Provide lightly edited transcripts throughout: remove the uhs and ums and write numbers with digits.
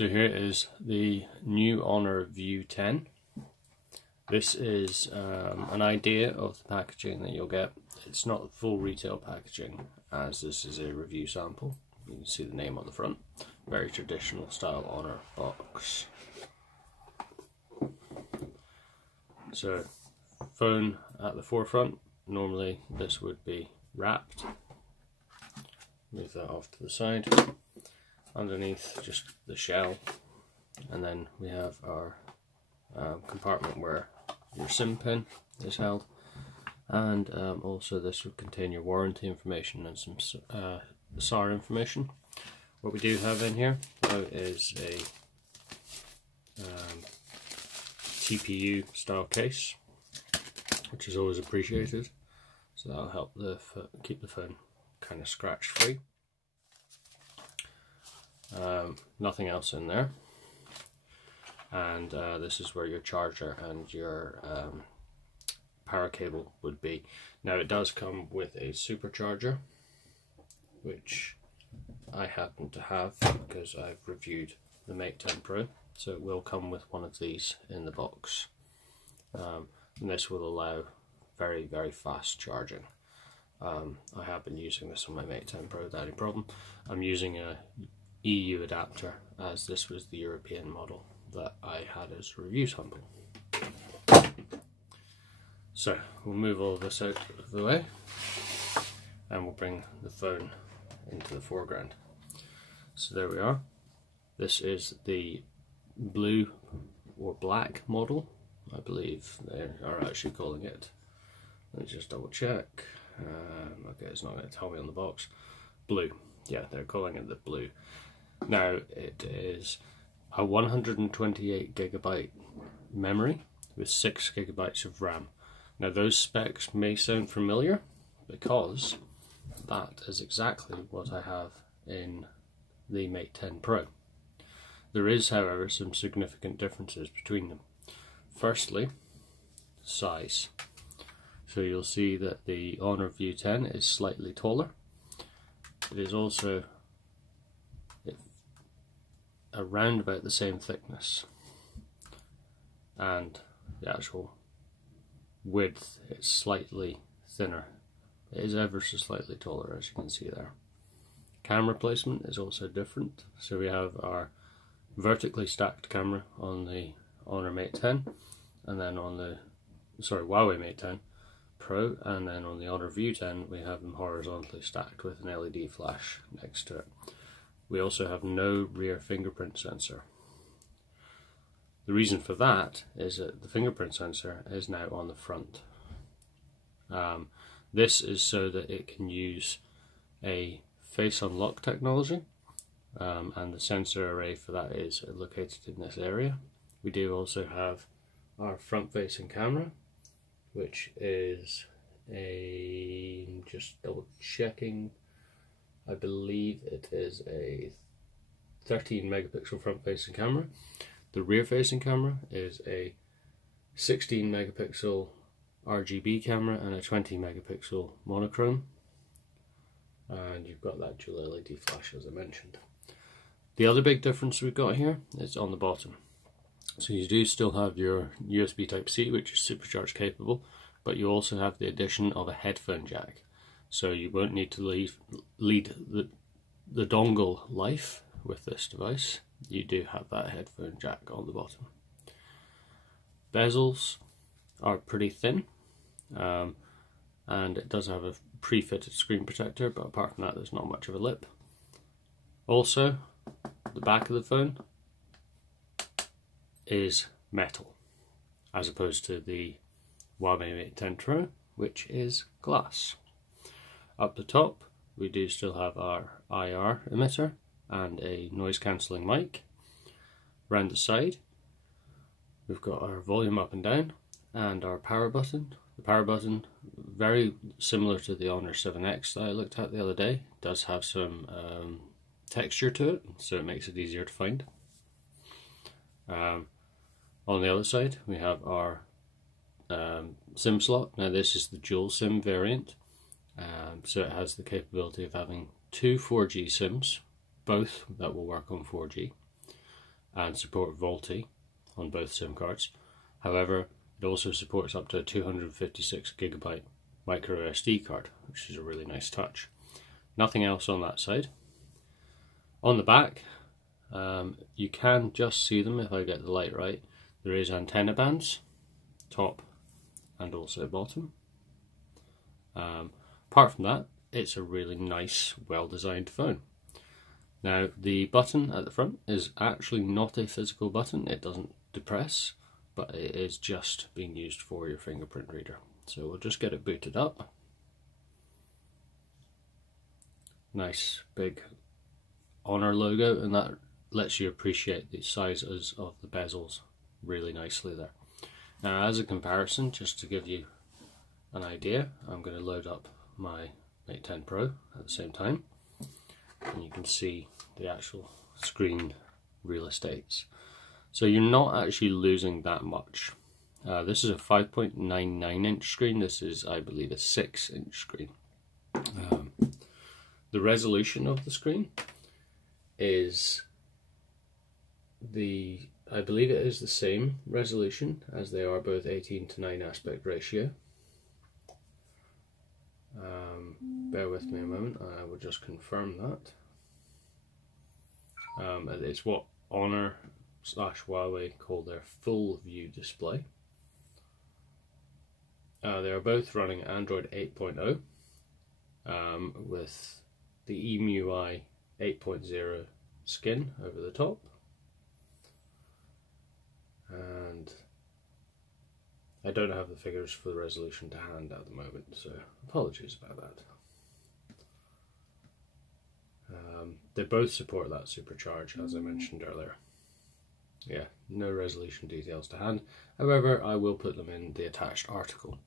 So here is the new Honor View 10. This is an idea of the packaging that you'll get. It's not the full retail packaging, as this is a review sample. You can see the name on the front. Very traditional style Honor box. So, phone at the forefront. Normally this would be wrapped. Move that off to the side. Underneath, just the shell, and then we have our compartment where your SIM pin is held, and also this would contain your warranty information and some SAR information. What we do have in here though is a TPU style case, which is always appreciated, so that'll help keep the phone kind of scratch free. Nothing else in there, and this is where your charger and your power cable would be. Now it does come with a supercharger, which I happen to have because I've reviewed the Mate 10 Pro, so it will come with one of these in the box, and this will allow very fast charging. I have been using this on my Mate 10 Pro without any problem. I'm using a EU adapter, as this was the European model that I had as a review sample. So we'll move all of this out of the way and we'll bring the phone into the foreground. So there we are. This is the blue or black model, I believe they are actually calling it. Let me just double check. Okay, it's not going to tell me on the box. Blue. Yeah, they're calling it the blue. Now it is a 128 gigabyte memory with 6 gigabytes of RAM. Now those specs may sound familiar because that is exactly what I have in the Mate 10 Pro. There is, however, some significant differences between them. Firstly, size. So you'll see that the Honor View 10 is slightly taller. It is also around about the same thickness, and the actual width is slightly thinner. It is ever so slightly taller, as you can see there. Camera placement is also different. So we have our vertically stacked camera on the Honor Mate 10, and then on the Huawei Mate 10 Pro, and then on the Honor View 10 we have them horizontally stacked with an LED flash next to it. We also have no rear fingerprint sensor. The reason for that is that the fingerprint sensor is now on the front. This is so that it can use a face unlock technology, and the sensor array for that is located in this area. We do also have our front facing camera, which is just double checking, I believe it is a 13 megapixel front facing camera. The rear facing camera is a 16 megapixel RGB camera and a 20 megapixel monochrome, and you've got that dual LED flash as I mentioned. The other big difference we've got here is on the bottom. So you do still have your USB Type-C, which is supercharged capable, but you also have the addition of a headphone jack. So you won't need to lead the dongle life with this device. You do have that headphone jack on the bottom. Bezels are pretty thin, and it does have a pre-fitted screen protector, but apart from that there's not much of a lip. Also, the back of the phone is metal, as opposed to the Huawei Mate 10 Pro, which is glass. Up the top we do still have our IR emitter and a noise cancelling mic. Around the side we've got our volume up and down and our power button. The power button, very similar to the Honor 7X that I looked at the other day, does have some texture to it, so it makes it easier to find. On the other side we have our SIM slot. Now this is the dual SIM variant, so it has the capability of having two 4G SIMs, both that will work on 4G, and support VoLTE on both SIM cards. However, it also supports up to a 256GB micro SD card, which is a really nice touch. Nothing else on that side. On the back, you can just see them if I get the light right. There is antenna bands, top and also bottom. Apart from that, it's a really nice, well-designed phone. Now, the button at the front is actually not a physical button. It doesn't depress, but it is just being used for your fingerprint reader. So we'll just get it booted up. Nice big Honor logo, and that lets you appreciate the sizes of the bezels really nicely there. Now, as a comparison, just to give you an idea, I'm going to load up my Mate 10 Pro at the same time, and you can see the actual screen real estates. So you're not actually losing that much. This is a 5.99 inch screen. This is, I believe, a 6-inch screen. The resolution of the screen is I believe it is the same resolution, as they are both 18:9 aspect ratio. Bear with me a moment, I will just confirm that. It's what Honor / Huawei call their full view display. They are both running Android 8.0 with the EMUI 8.0 skin over the top. And I don't have the figures for the resolution to hand at the moment, so apologies about that. They both support that supercharge, as I mentioned earlier. Yeah, no resolution details to hand. However, I will put them in the attached article.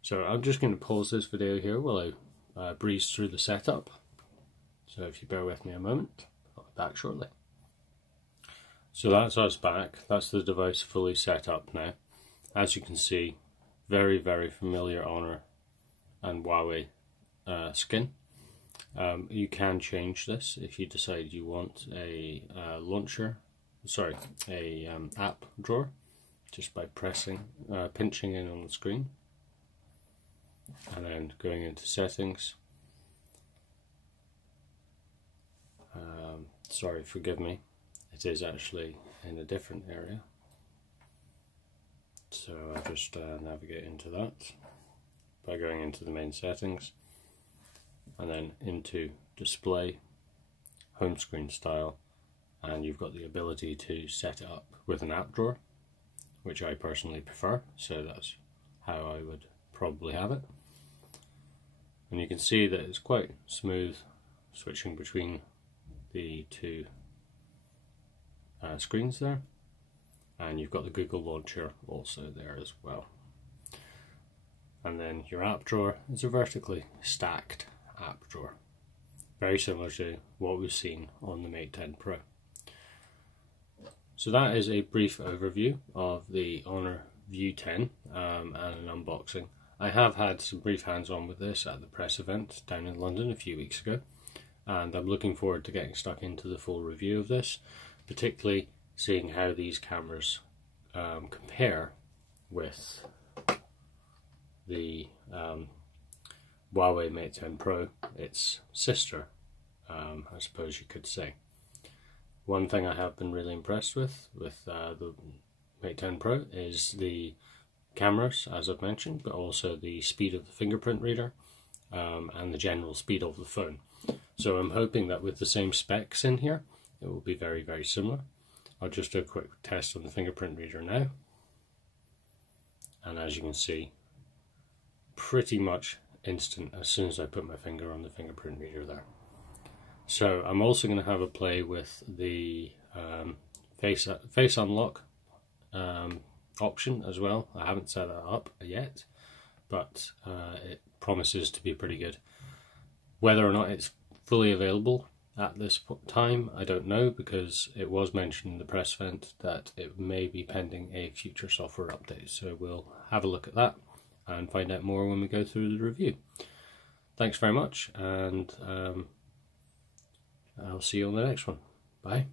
So I'm just going to pause this video here while I breeze through the setup. So if you bear with me a moment, I'll be back shortly. So that's us back. That's the device fully set up now. As you can see, very, very familiar Honor and Huawei skin. You can change this if you decide you want a app drawer, just by pinching in on the screen and then going into settings. Sorry, forgive me, it is actually in a different area. So I just navigate into that by going into the main settings and then into display, home screen style, and you've got the ability to set it up with an app drawer, which I personally prefer, so that's how I would probably have it. And you can see that it's quite smooth switching between the two screens there, and you've got the Google launcher also there as well. And then your app drawer is a vertically stacked app drawer, very similar to what we've seen on the Mate 10 Pro. So that is a brief overview of the Honor View 10 and an unboxing. I have had some brief hands-on with this at the press event down in London a few weeks ago, and I'm looking forward to getting stuck into the full review of this, particularly seeing how these cameras compare with the Huawei Mate 10 Pro, its sister, I suppose you could say. One thing I have been really impressed with the Mate 10 Pro is the cameras, as I've mentioned, but also the speed of the fingerprint reader and the general speed of the phone. So I'm hoping that with the same specs in here, it will be very, very similar. I'll just do a quick test on the fingerprint reader now. And as you can see, pretty much instant as soon as I put my finger on the fingerprint reader there. So I'm also going to have a play with the face unlock option as well. I haven't set that up yet, but it promises to be pretty good. Whether or not it's fully available at this time, I don't know, because it was mentioned in the press event that it may be pending a future software update. So we'll have a look at that and find out more when we go through the review. Thanks very much, and I'll see you on the next one. Bye.